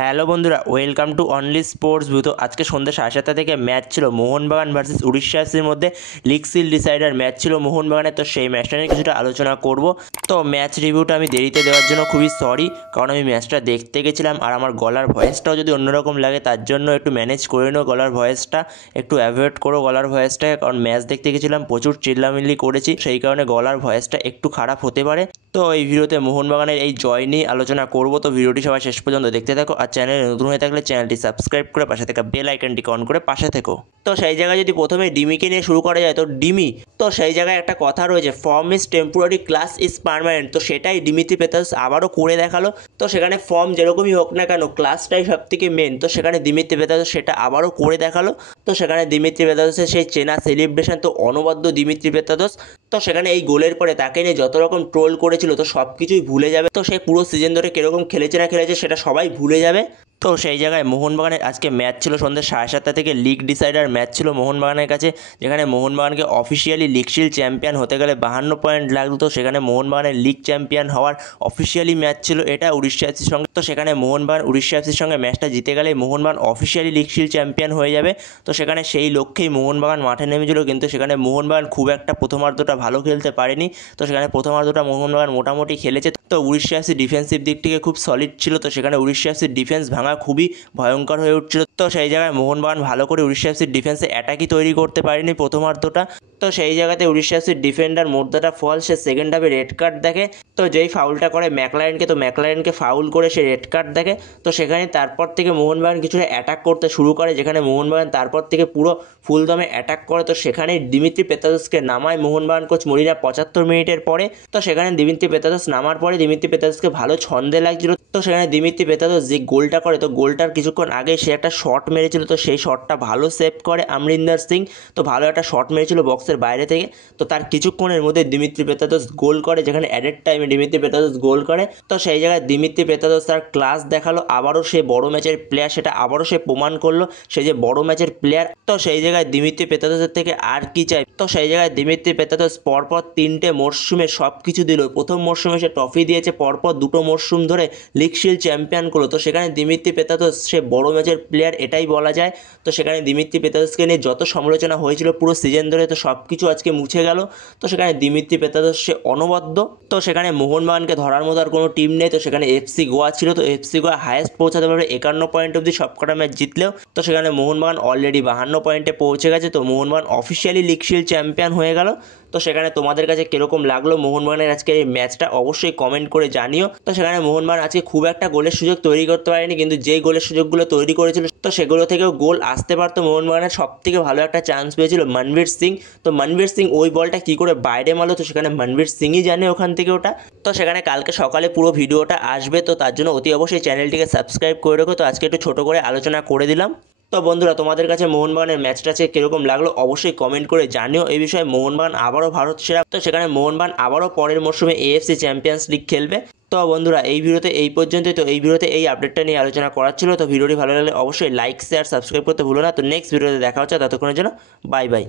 Hello বন্ধুরা, welcome to only sports view. তো আজকে সন্ধ্যা 7:30 থেকে ম্যাচ ছিল মোহনবাগান ভার্সেস উড়িষ্যা এফসির মধ্যে। লিগ সিল ডিসাইডার ম্যাচ ছিল মোহনবাগানের। তো সেই ম্যাচটা নিয়ে কিছুটা আলোচনা করব। তো ম্যাচ রিভিউটা আমি দেরিতে দেওয়ার জন্য খুবই সরি, কারণ আমি ম্যাচটা দেখতে গেছিলাম আর আমার গলার ভয়েসটাও যদি অন্যরকম লাগে তার জন্য একটু ম্যানেজ করে নিও গলার ভয়েসটা, একটু অ্যাভয়েড করো গলার ভয়েসটাকে, কারণ ম্যাচ দেখতে গেছিলাম, প্রচুর চিল্লামিল্লি করেছি, সেই কারণে গলার ভয়েসটা একটু খারাপ হতে পারে। তো এই ভিডিওতে মোহনবাগানের এই জয় নিয়ে আলোচনা করব। তো ভিডিওটি সবাই শেষ পর্যন্ত দেখতে থাকো, আর চ্যানেলে নতুন হয়ে থাকলে চ্যানেলটি সাবস্ক্রাইব করে পাশে থাকা বেল আইকনটি অন করে পাশে থেকো। তো সেই জায়গায় যদি প্রথমে ডিমিকে নিয়ে শুরু করা যায়, তো ডিমি, তো সেই জায়গায় একটা কথা রয়েছে, form is temporary, class is permanent. তো সেটাই ডিমিত্রি পেতাস আবারও করে দেখালো। তো সেখানে ফর্ম যেরকমই হোক না কেন, ক্লাসটাই সব থেকে মেন। তো সেখানে দিমিত্রি পেতাস সেটা আবারও করে দেখালো। তো সেখানে দিমিত্রি পেতাসের সেই চেনা সেলিব্রেশন, তো অনবদ্য দিমিত্রি পেতাস। তো সেখানে এই গোলের পরে তাকে নিয়ে যত রকম ট্রোল করেছিল, তো সব কিছুই ভুলে যাবে। তো সেই পুরো সিজন ধরে কীরকম খেলেছে না খেলেছে সেটা সবাই ভুলে যাবে। তো সেই জায়গায় মোহনবাগানের আজকে ম্যাচ ছিল সন্ধ্যে 7:30 থেকে, লিগ ডিসাইডার ম্যাচ ছিল মোহনবাগানের কাছে, যেখানে মোহনবাগানকে অফিসিয়ালি লিগ শিল্ড চ্যাম্পিয়ন হতে গেলে 52 পয়েন্ট লাগতো। তো সেখানে মোহনবাগানের লিগ চ্যাম্পিয়ন হওয়ার অফিসিয়ালি ম্যাচ ছিল এটা উড়িষ্যা এফসির সঙ্গে। তো সেখানে মোহনবাগান উড়িষ্যা এফসির সঙ্গে ম্যাচটা জিতে গেলে Mohun Bagan officially league shield champion হয়ে যাবে। তো সেখানে সেই লক্ষ্যেই মোহনবাগান মাঠে নেমেছিল, কিন্তু সেখানে মোহনবাগান খুব একটা প্রথমার্ধটা ভালো খেলতে পারেনি। তো সেখানে প্রথমার্ধটা মোহনবাগান মোটামুটি খেলেছে। তো উড়িষ্যা এফসি ডিফেন্সিভ দিক থেকে খুব সলিড ছিল। তো সেখানে উড়িষ্যা এফসির ডিফেন্স ভাঙা খুবই ভয়ঙ্কর হয়ে উঠছিল। তো সেই জায়গায় মোহনবাগান ভালো করে উড়িষ্যা এফসির ডিফেন্সে অ্যাটাকই তৈরি করতে পারেনি প্রথমার্ধটা। তো সেই জায়গাতে উড়িষ্যা এফসির ডিফেন্ডার মোর্দাটা ফল, সে সেকেন্ড হাফে রেড কার্ড দেখে। তো যেই ফাউলটা করে ম্যাকলারেনকে, তো ম্যাকলারেনকে ফাউল করে সে রেড কার্ড দেখে। তো সেখানে তারপর থেকে মোহনবাগান কিছুটা অ্যাটাক করতে শুরু করে, যেখানে মোহনবাগান তারপর থেকে পুরো ফুলদমে অ্যাটাক করে। তো সেখানে দিমিত্রি পেতাদসকে নামায় মোহনবাগান কোচ মরিনা 75 মিনিটের পরে। তো সেখানে দিমিত্রি পেতাদস নামার পরে দিমিত্রি পেতাদসকে ভালো ছন্দে লাগছিল। তো সেখানে দিমিত্রি পেতাদস যে গোলটা করে, তো গোলটার কিছুক্ষণ আগে সে একটা শট মেরেছিল। তো সেই শটটা ভালো সেভ করে আমরিন্দর সিং। তো ভালো একটা শট মেরেছিল বক্সের বাইরে থেকে। তো তার কিছুক্ষণের মধ্যে দিমিত্রি পেতাদস গোল করে, যেখানে অ্যাডেড টাইমে দিমিত্রি পেতাদস গোল করে। তো সেই জায়গায় দিমিত্রি পেতাদস তার ক্লাস দেখালো, আবারও সে বড় ম্যাচের প্লেয়ার, সেটা আবারও সে প্রমাণ করলো সে যে বড় ম্যাচের প্লেয়ার। তো সেই জায়গায় দিমিত্রি পেতাদসের থেকে আর কি চাই। তো সেই জায়গায় দিমিত্রি পেতাদস পরপর 3টে মরশুমে সব কিছু দিল। প্রথম মরশুমে সে ট্রফি দিয়েছে, পরপর 2টো মরশুম ধরে লিগ শিল্ড চ্যাম্পিয়ন করলো। তো সেখানে দিমিত্রি পেতাদস সে বড় ম্যাচের প্লেয়ার, এটাই বলা যায়। তো সেখানে দিমিত্রি পেতাদসকে নিয়ে যত সমালোচনা হয়েছিল পুরো সিজন ধরে, তো সব কিছু আজকে মুছে গেল। তো সেখানে দিমিত্রি পেতাদস সে অনবদ্য। তো সেখানে মোহনবাগানকে ধরার মতো আর কোনো টিম নেই। তো সেখানে এফসি গোয়া ছিল, তো এফসি গোয়া হায়েস্ট পৌঁছাতে পারবে 51 পয়েন্ট অবধি সবকটা ম্যাচ জিতলেও। তো সেখানে মোহনবাগান অলরেডি 52 পয়েন্টে পৌঁছে গেছে। তো Mohun Bagan officially league shield champion হয়ে গেল। তো সেখানে তোমাদের কাছে কীরকম লাগলো মোহনবাগানের আজকের এই ম্যাচটা অবশ্যই কমেন্ট করে জানিও। তো সেখানে মোহনবাগান আজকে খুব একটা গোলের সুযোগ তৈরি করতে পারেনি, কিন্তু যেই গোলের সুযোগগুলো তৈরি করেছিল তো সেগুলো থেকেও গোল আসতে পারতো। মোহনবাগানের সব থেকে ভালো একটা চান্স পেয়েছিল মনবীর সিং। তো মনবীর সিং ওই বলটা কী করে বাইরে মারলো, তো সেখানে মনবীর সিংই জানে ওখান থেকে ওটা। তো সেখানে কালকে সকালে পুরো ভিডিওটা আসবে, তো তার জন্য অতি অবশ্যই চ্যানেলটিকে সাবস্ক্রাইব করে রেখো। তো আজকে একটু ছোটো করে আলোচনা করে দিলাম। তো বন্ধুরা, তোমাদের কাছে মোহনবাগানের ম্যাচটা কীরকম লাগলো অবশ্যই কমেন্ট করে জানিও। এই বিষয়ে মোহনবাগান আবারও ভারত সেরা, তো সেখানে মোহনবাগান আবারও পরের মরশুমে এএফসি চ্যাম্পিয়ন্স লিগ খেলবে। তো বন্ধুরা, এই ভিডিওতে এই পর্যন্তই। তো এই ভিডিওতে এই আপডেটটা নিয়ে আলোচনা করার ছিল। তো ভিডিওটি ভালো লাগলে অবশ্যই লাইক শেয়ার সাবস্ক্রাইব করতে ভুলো না। তো নেক্সট ভিডিওতে দেখা হচ্ছে, ততক্ষণের জন্য বাই বাই।